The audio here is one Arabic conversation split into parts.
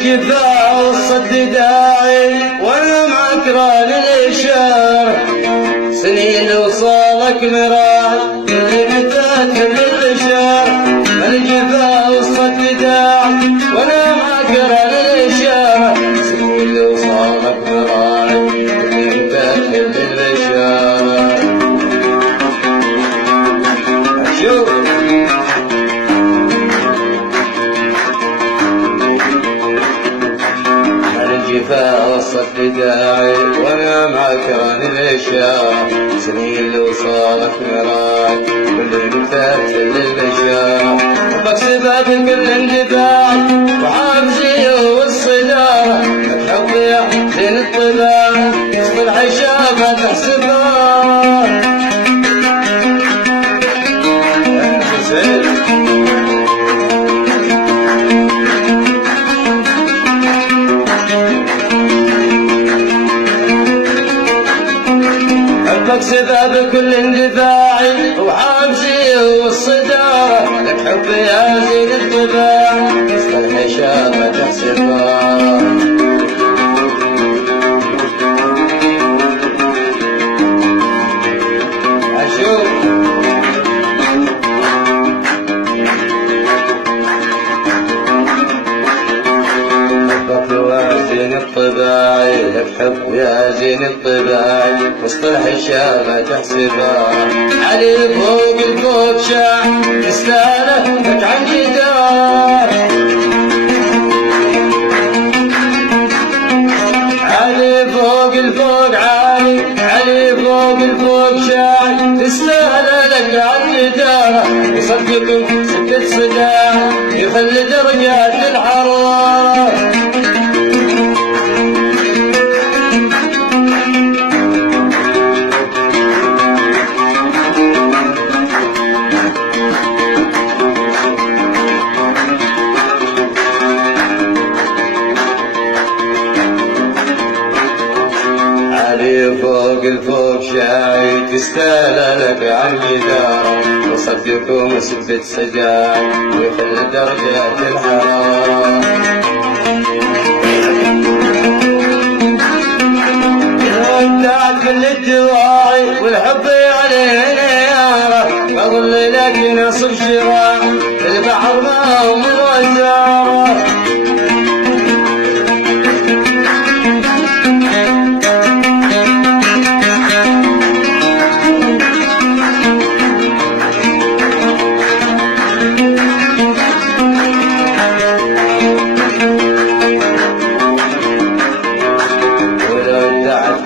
الجفا والصد داعي وانا معك ران الاشاره سنين وصالك مراعي اللي متات للبشر الجفا والصد داعي وانا معك ران الاشاره سنين وصالك مراعي اللي متات للبشر. شوف الجفا والصد داعي وانا معك راني الاشاره سنين اللي وصالك مراي كل مثال للاشاره حبك سبب كل اندفاع وحافزي والصداره الحب يا زين الطباع اسم العشاقه تحسبها حبك سبب كل اندفاعي وحابسي والصدارة لك حب يا زين الطباع وسط الحشامة تحسبها. أشوف حبك يا زين الطباعي لك حب يا زين الطباعي وسط الحشامة تحسبها. علي فوق الفوق شاع تستاهله لك عن جدار علي فوق الفوق عالي علي فوق الفوق شاع تستاهله لك عن جدار يصدقكم سكة صداع يخلي درجات الحرارة. علي فوق الفوق شاعي تستاهل لك عن جدار وصدقكم سبت سجاع ويخلي درجات الحرارة. ودعت كل الدواعي والحب علينا يارا بظل لك نصب شراع البحر ما هو من وزاره.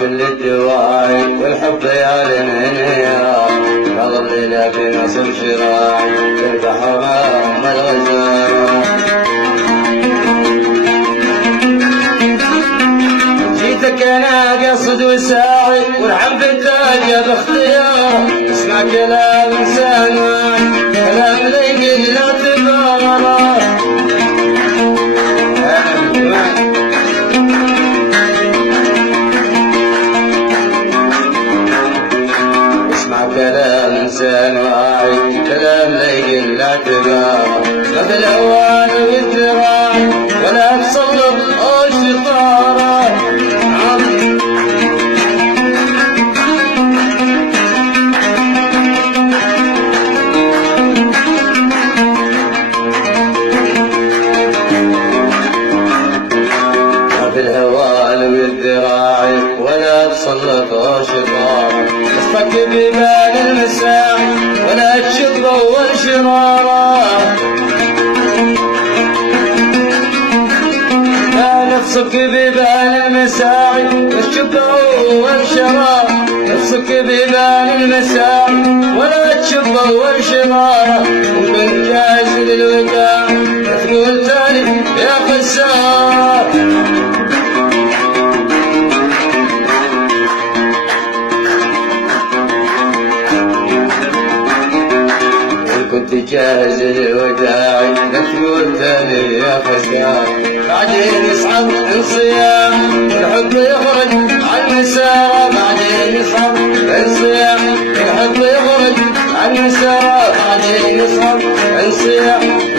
كل الدواعي والحب يا للهنيار بظل لك نصب شراعي البحر ما الغزاره. جيتك انا قصد وساعي والحب التاجه باختيار اسمع كلام انسان واعي كلام ليقل لا تبارى. كلام انسان واعي كلام ليقل لا تبارى لا بالهوان والذراع ولا تسلط الشطاره. لا بالهوان والذراع ولا تسلط الشطاره نصفك ببال المساعي ولا تشب اول شراره. لا نفسك ببال المساعي ولا تشب اول شراره نفسك ببال المساعي ولا تشب اول شراره. وكنت جاهز للوداع تقول تاني يا خسار. كنت جاهز للوداع لا تقول تاني يا خسار. بعدين يصعب انصيام الحب يخرج على المسار بعدين يصعب انصيام الحب يخرج على المسار بعدين يصعب انصيام